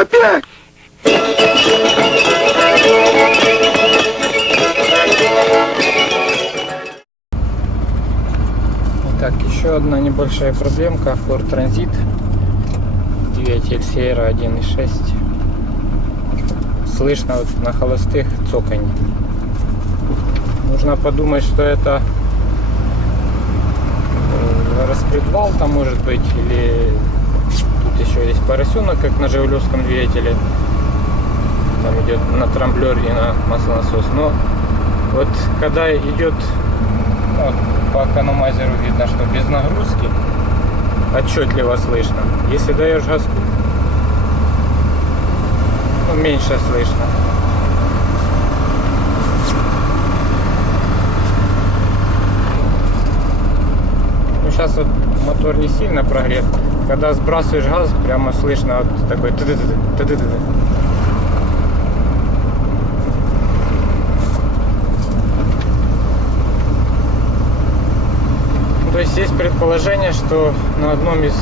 Опять! Итак, еще одна небольшая проблемка. Ford Transit, двигатель Sierra 1.6. Слышно вот на холостых цоканье. Нужно подумать, что это распредвал там может быть, или тут еще есть поросенок, как на жигулевском двигателе. Там идет на трамблер и на маслонасос. Но вот когда идет, вот, по экономайзеру видно, что без нагрузки отчетливо слышно. Если даешь газку, ну, меньше слышно. Ну, сейчас вот мотор не сильно прогрет. Когда сбрасываешь газ, прямо слышно вот такой ты-ты-ты-ты-ты-ты. То есть есть предположение, что на одном из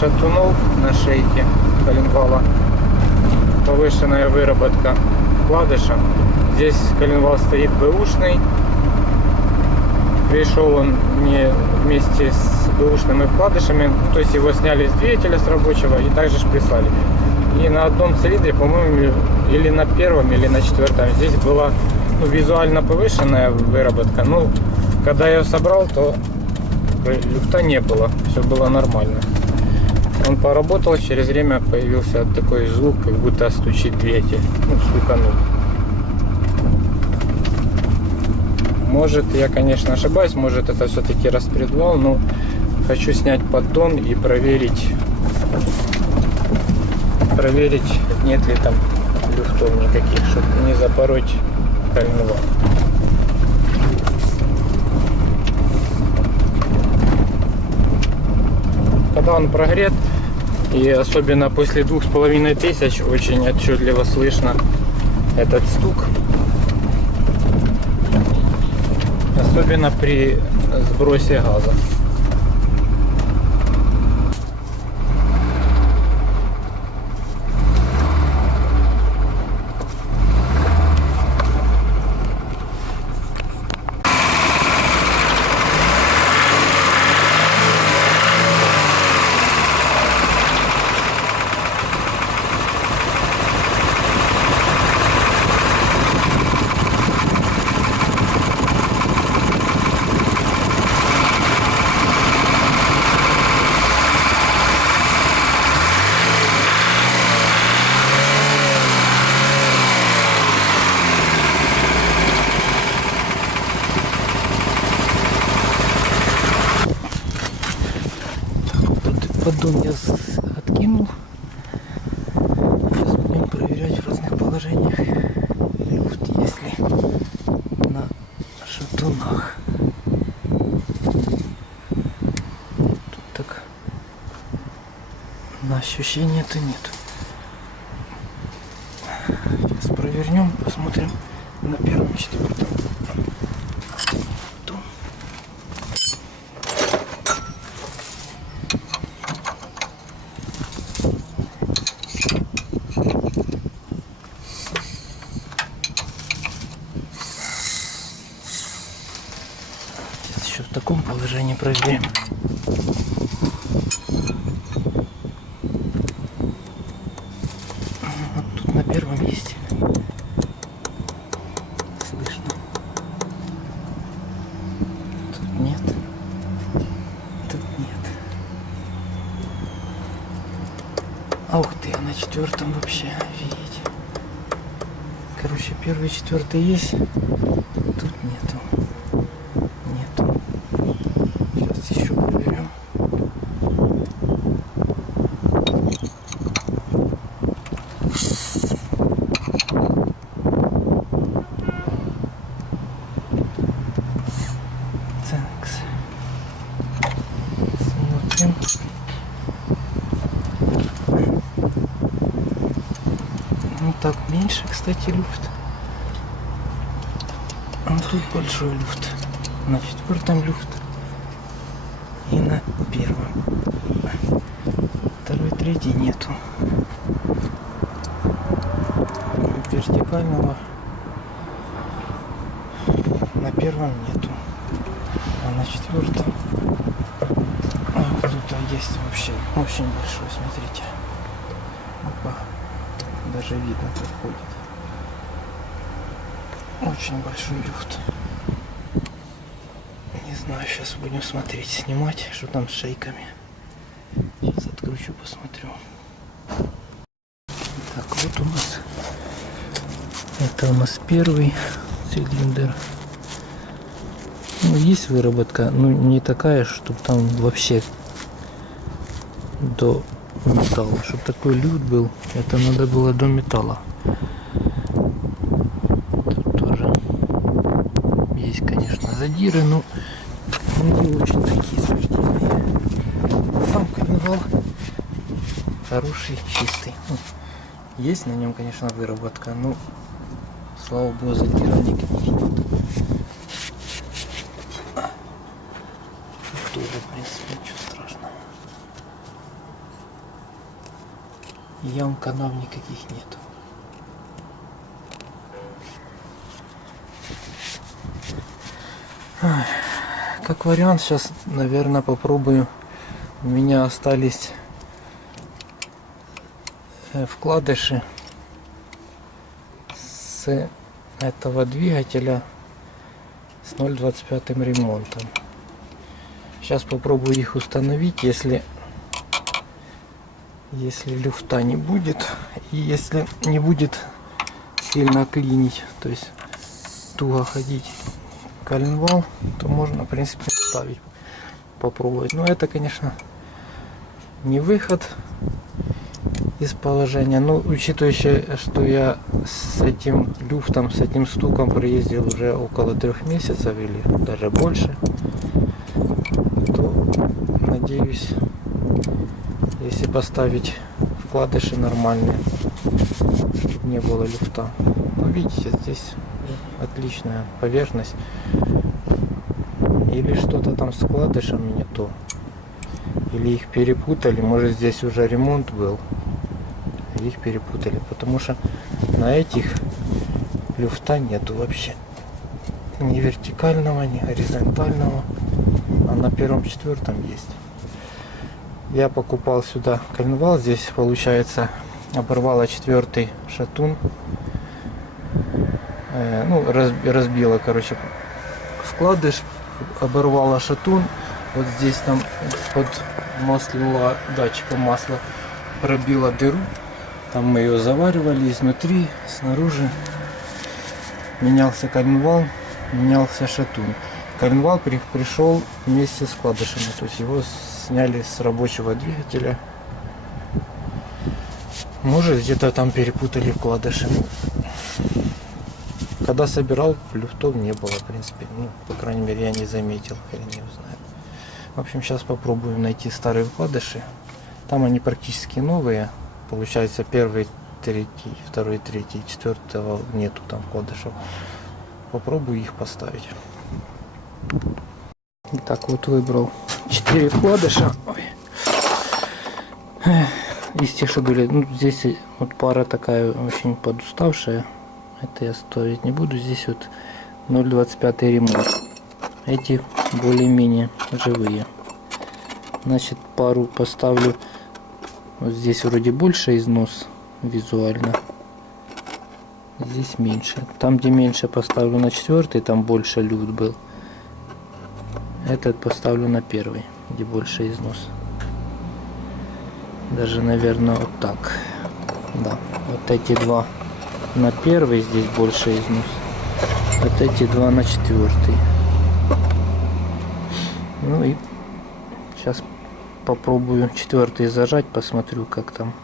шатунов на шейке коленвала повышенная выработка вкладыша. Здесь коленвал стоит бэушный. Пришел он не вместе с бэушными вкладышами, то есть его сняли с двигателя с рабочего и также ж прислали. И на одном цилиндре, по-моему, или на первом, или на четвертом, здесь была, ну, визуально повышенная выработка. Ну, когда я ее собрал, то люфта не было, все было нормально. Он поработал, через время появился такой звук, как будто стучит двигатель. Ну, стуканул. Может, я, конечно, ошибаюсь, может, это все-таки распредвал, но хочу снять поддон и проверить, нет ли там люфтов никаких, чтобы не запороть коленвал. Когда он прогрет, и особенно после 2500 очень отчетливо слышно этот стук. Особенно при сбросе газа. Поддон я откинул. Сейчас будем проверять в разных положениях люфт, если на шатунах. Тут так на ощущение-то нет. Сейчас провернем, посмотрим на первом, четвертом. В таком положении проверим. Вот тут на первом есть. Слышно. Тут нет. Тут нет. А ух ты, а на четвертом вообще офигеть. Короче, первый и четвертый есть. Тут нету. Еще проверим. Так, смотрим. Ну так меньше, кстати, люфт. А тут большой люфт. На четвертом люфт. И на первом. Второй третий нету. Вертикального на первом нету. А на четвертом кто-то есть вообще очень большой, смотрите. Опа. Даже видно, как ходит. Очень большой люфт. Не знаю, сейчас будем смотреть, снимать, что там с шейками. Сейчас откручу, посмотрю. Так, вот у нас. Это у нас первый цилиндр. Ну, есть выработка, но не такая, чтобы там вообще до металла. Чтобы такой люфт был, это надо было до металла. Тут тоже есть, конечно, задиры, но не очень такие смертельные. Там коленвал хороший, чистый. Есть на нем, конечно, выработка, но слава богу, задиров никаких нет. Тоже, в принципе, ничего страшного. Ям, канав никаких нет. Как вариант, сейчас, наверное, попробую. У меня остались вкладыши с этого двигателя с 0,25 ремонтом. Сейчас попробую их установить, если люфта не будет и если не будет сильно клинить, то есть туго ходить коленвал, то можно, в принципе, ставить, попробовать. Но это, конечно, не выход из положения, но учитывая, что я с этим люфтом, с этим стуком проездил уже около 3 месяцев или даже больше, то надеюсь, если поставить вкладыши нормальные, чтобы не было люфта. Ну, видите, здесь отличная поверхность. Или что-то там с вкладышами не то, или их перепутали. Может, здесь уже ремонт был, их перепутали, потому что на этих люфта нету вообще, ни вертикального, ни горизонтального, а на первом, четвертом есть. Я покупал сюда коленвал, здесь получается оборвало 4-й шатун, ну, разбила, короче, вкладыш, оборвала шатун. Вот здесь там под датчиком масла пробила дыру. Там мы ее заваривали изнутри, снаружи. Менялся коленвал, менялся шатун. Коленвал пришел вместе с вкладышами, то есть его сняли с рабочего двигателя. Может, где-то там перепутали вкладыши. Когда собирал, люфтов не было, в принципе. Ну, по крайней мере, я не заметил, хрен не знаю. В общем, сейчас попробуем найти старые вкладыши. Там они практически новые. Получается, первый, третий, второй, третий, четвертого нету там вкладышев. Попробую их поставить. Итак, вот выбрал 4 вкладыша. Ой. Из тех, что были, ну, здесь вот пара такая очень подуставшая. Это я ставить не буду. Здесь вот 0,25 ремонт. Эти более-менее живые. Значит, пару поставлю. Вот здесь вроде больше износ визуально. Здесь меньше. Там, где меньше, поставлю на 4-й, там больше люфт был. Этот поставлю на 1-й, где больше износ. Даже, наверное, вот так. Да, вот эти два на 1-й, здесь больше износ. Вот эти два на 4-й. Ну и сейчас попробую 4-й зажать, посмотрю, как там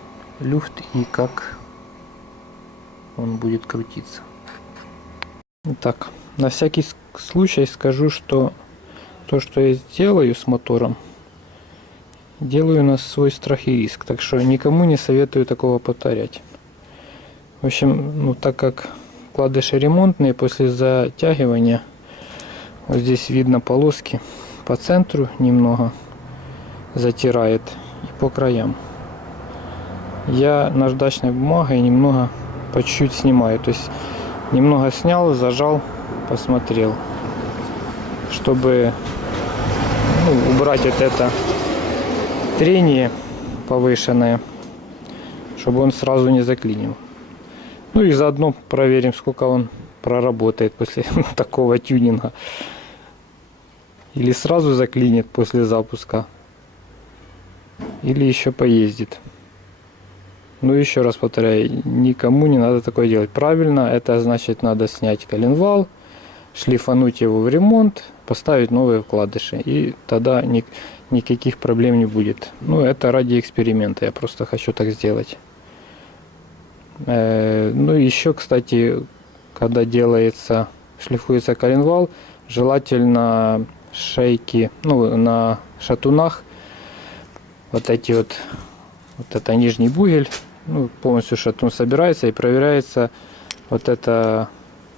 люфт и как он будет крутиться. Итак, на всякий случай скажу, что то, что я сделаю с мотором, делаю на свой страх и риск. Так что никому не советую такого повторять. В общем, ну, так как вкладыши ремонтные, после затягивания вот здесь видно полоски по центру немного затирает и по краям. я наждачной бумагой немного по чуть-чуть снимаю. То есть немного снял, зажал, посмотрел, чтобы убрать вот это трение повышенное, чтобы он сразу не заклинил. Ну и заодно проверим, сколько он проработает после такого тюнинга. Или сразу заклинит после запуска, или еще поездит. Ну еще раз повторяю, никому не надо такое делать. Правильно, это значит, надо снять коленвал, шлифануть его в ремонт, поставить новые вкладыши, и тогда никаких проблем не будет. Ну это ради эксперимента, я просто хочу так сделать. Ну еще, кстати, когда шлифуется коленвал, желательно шейки, на шатунах, вот это нижний бугель, полностью шатун собирается и проверяется вот это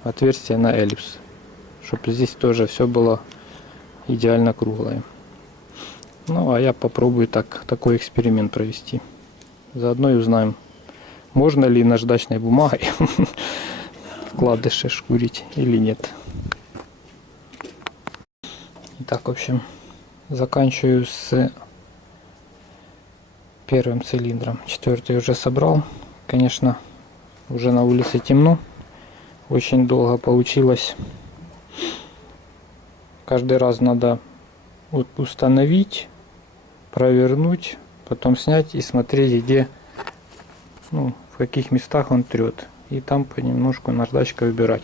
отверстие на эллипс, чтобы здесь тоже все было идеально круглое. Ну а я попробую такой эксперимент провести, заодно и узнаем, можно ли наждачной бумагой вкладыши шкурить или нет. Итак, в общем, заканчиваю с первым цилиндром. Четвертый уже собрал. Конечно, уже на улице темно. Очень долго получилось. Каждый раз надо установить, провернуть, потом снять и смотреть, где, в каких местах он трет. И там понемножку наждачкой убирать.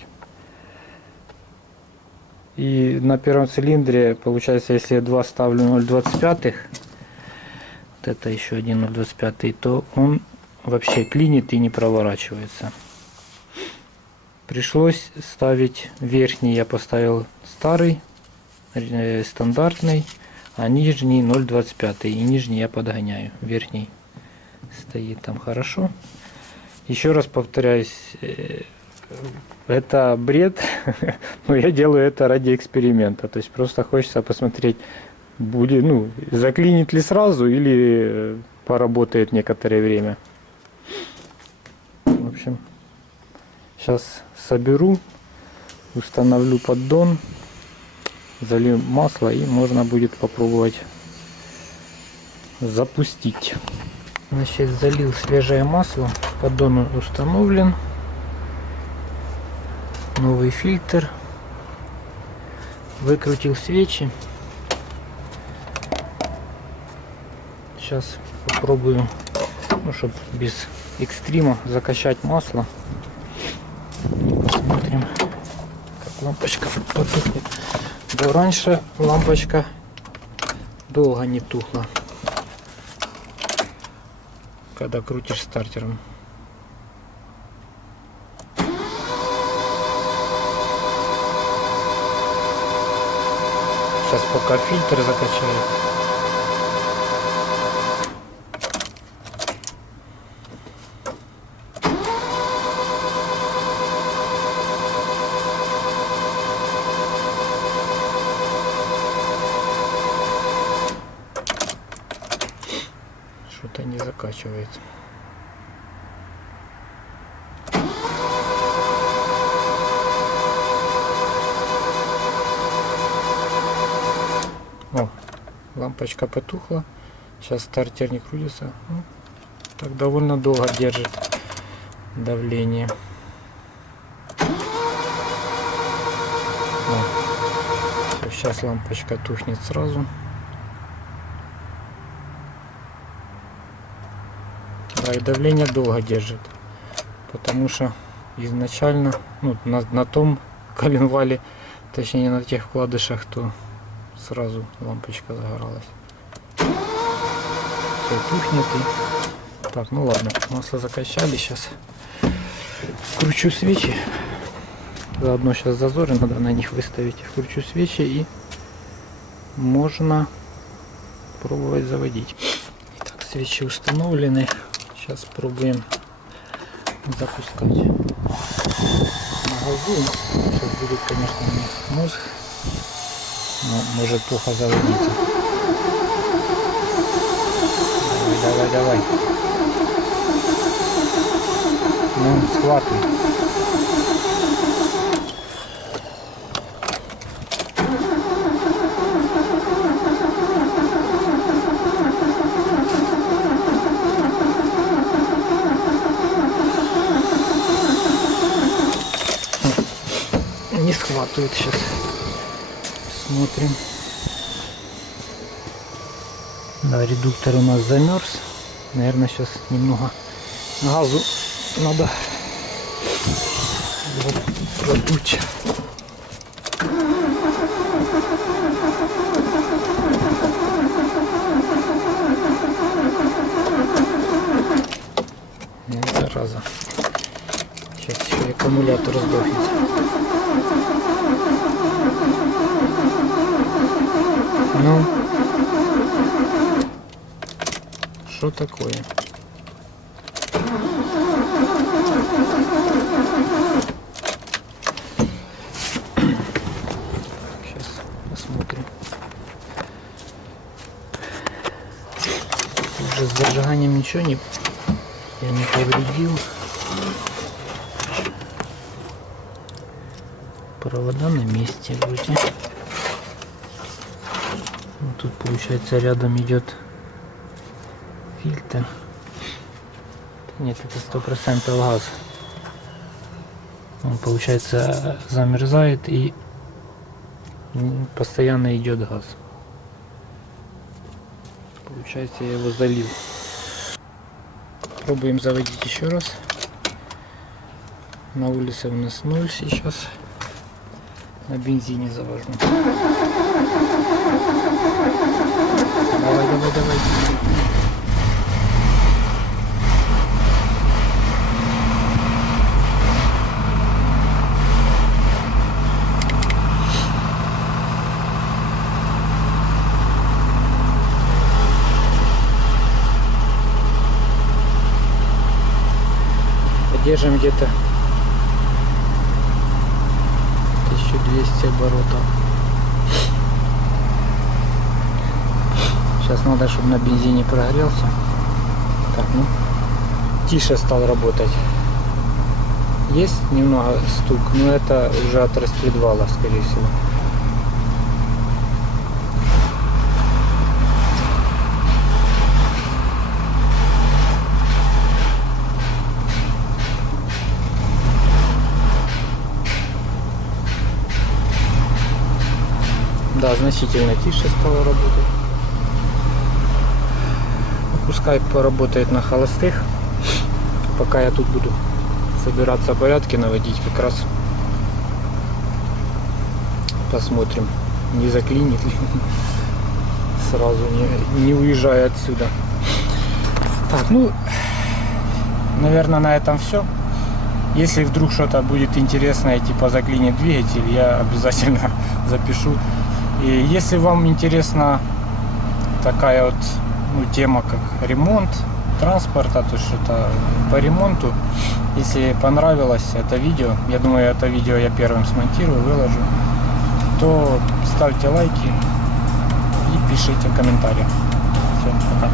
И на первом цилиндре, получается, если я 2 ставлю 0,25, вот это еще один 0,25, то он вообще клинит и не проворачивается. Пришлось ставить верхний, я поставил старый, стандартный, а нижний 0,25. И нижний я подгоняю. Верхний стоит там хорошо. Еще раз повторяюсь, это бред, но я делаю это ради эксперимента. То есть просто хочется посмотреть, заклинит ли сразу или поработает некоторое время. В общем, сейчас соберу, установлю поддон, залью масло и можно будет попробовать запустить. Значит, залил свежее масло, поддон установлен. Новый фильтр, выкрутил свечи. Сейчас попробую, чтобы без экстрима, закачать масло. Посмотрим, как лампочка потухнет. Да, раньше лампочка долго не тухла, когда крутишь стартером. Сейчас пока фильтр закачает. Что-то не закачивает. О, лампочка потухла. Сейчас стартер не крутится. Так довольно долго держит давление. Все, сейчас лампочка тухнет сразу. Да, и давление долго держит, потому что изначально на том коленвале, точнее на тех вкладышах, то сразу лампочка загоралась. Все тухнет и... Так, ну ладно, масло закачали, сейчас кручу свечи, заодно сейчас зазоры надо на них выставить, кручу свечи и можно пробовать заводить. Итак, свечи установлены, сейчас пробуем запускать на газу. Сейчас будет, конечно, не мозг, но может плохо заводиться. Давай. Ну, схватывай. Не схватывает сейчас. Смотрим. Да, редуктор у нас замерз. Наверное, сейчас немного газу надо продуть. Зараза. Сейчас еще и аккумулятор сдохнет. Ну, что такое? Сейчас посмотрим. Уже с зажиганием ничего я не повредил. Провода на месте вроде. Вот тут получается рядом идет фильтр. Нет, это 100% газ. Он получается замерзает и постоянно идет газ. Получается я его залил. Пробуем заводить еще раз. На улице у нас 0 сейчас. На бензине завожу. Давай. Держим где-то 1200 оборотов. Сейчас надо, чтобы на бензине прогрелся. Так, ну, тише стал работать. Есть немного стук, но это уже от распредвала, скорее всего. Да, значительно тише стало работать. Пускай поработает на холостых. Пока я тут буду собираться порядки наводить, как раз посмотрим, не заклинит ли сразу, не уезжая отсюда. Так, ну, наверное, на этом все. Если вдруг что-то будет интересное, типа заклинит двигатель, я обязательно запишу. И если вам интересна такая вот тема, как ремонт транспорта, то что-то по ремонту, если понравилось это видео, я думаю, это видео я первым смонтирую, выложу, то ставьте лайки и пишите в комментариях. Все, пока.